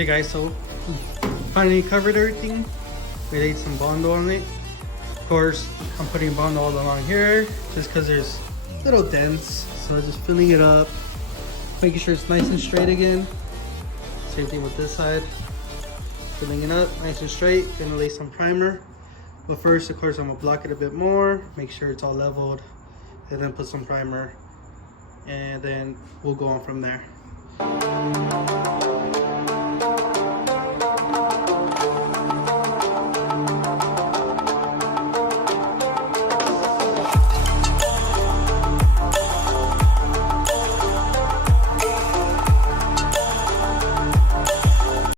Okay guys, so finally covered everything. We laid some Bondo on it. Of course, I'm putting Bondo all along here just because there's little dents. So just filling it up, making sure it's nice and straight again. Same thing with this side. Filling it up nice and straight. Gonna lay some primer. But first, of course, I'm gonna block it a bit more, make sure it's all leveled, and then put some primer. And then we'll go on from there.